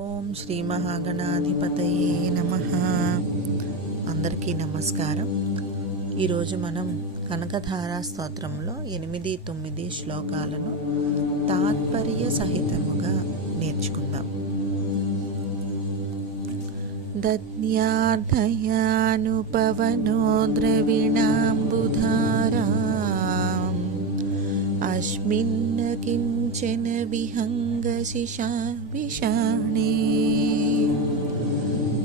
ఓం శ్రీ మహాగణాధిపతయే నమః. అందరికీ నమస్కారం. ఈరోజు మనం కనకధారా స్తోత్రంలో 8-9 శ్లోకాలను తాత్పర్య సహితముగా నేర్చుకుందాం. దద్యార్థయానుపవనో ద్రవిణాంబుధారా అస్మిన్ కించన విహంగశిషా విషాణే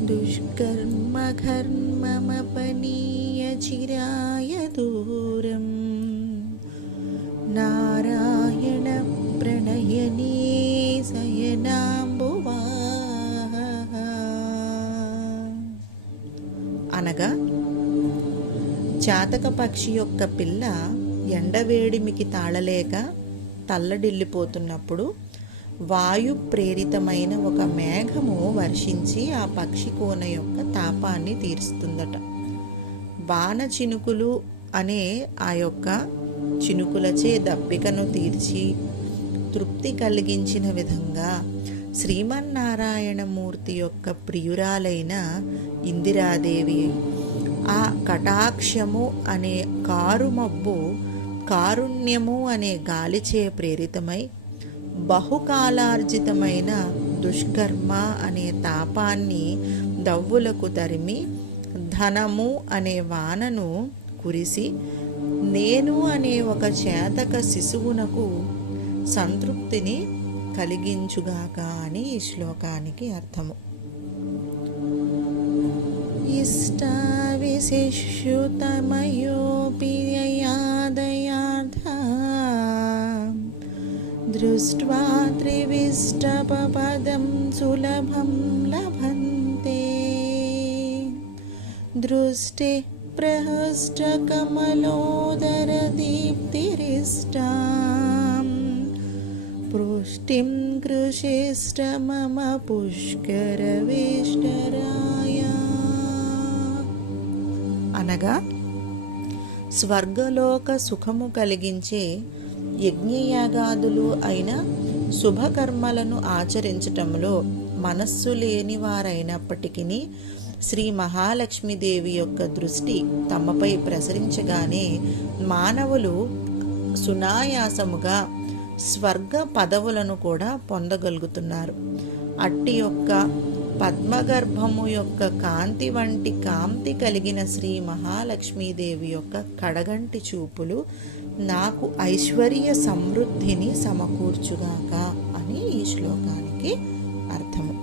దుష్కర్మ కర్మమపనీయ చిరాయ దూరం నారాయణ ప్రణయనే శయనాంబువా. అనగా చాతక పక్షి యొక్క పిల్ల ఎండవేడిమికి తాళలేక తల్లడిల్లిపోతున్నప్పుడు వాయు ప్రేరితమైన ఒక మేఘము వర్షించి ఆ పక్షి కోన యొక్క తాపాన్ని తీరుస్తుందట. వాన చినుకులు అనే ఆ యొక్క చినుకులచే దప్పికను తీర్చి తృప్తి కలిగించిన విధంగా శ్రీమన్నారాయణమూర్తి యొక్క ప్రియురాలైన ఇందిరాదేవి ఆ కటాక్షము అనే కారుమబ్బు కారుణ్యము అనే గాలిచే ప్రేరితమై బహుకాలార్జితమైన దుష్కర్మ అనే తాపాన్ని దవ్వులకు తరిమి ధనము అనే వానను కురిసి నేను అనే ఒక చేతక శిశువునకు సంతృప్తిని కలిగించుగాక అని ఈ శ్లోకానికి అర్థము. ఇష్టావిశిష్యుతమయోపి యయాదయార్థా దృష్ట్వా త్రివిష్టపదం సులభం లభంతే దృష్టి ప్రహష్టకమలోదరదీప్తిరిష్టాం పుష్టిం కృషిష్ట మమ పుష్కరవేష్టరాయ. అనగా స్వర్గలోక సుఖము కలిగించే యజ్ఞయాగాదులు అయిన శుభకర్మలను ఆచరించటంలో మనస్సు లేని వారైనప్పటికీ శ్రీ మహాలక్ష్మీదేవి యొక్క దృష్టి తమపై ప్రసరించగానే మానవులు సునాయాసముగా స్వర్గ పదవులను కూడా పొందగలుగుతున్నారు. అట్టి యొక్క పద్మగర్భము యొక్క కాంతి వంటి కాంతి కలిగిన శ్రీ మహాలక్ష్మీదేవి యొక్క కడగంటి చూపులు నాకు ఐశ్వర్య సమృద్ధిని సమకూర్చుగాక అని ఈ శ్లోకానికి అర్థము.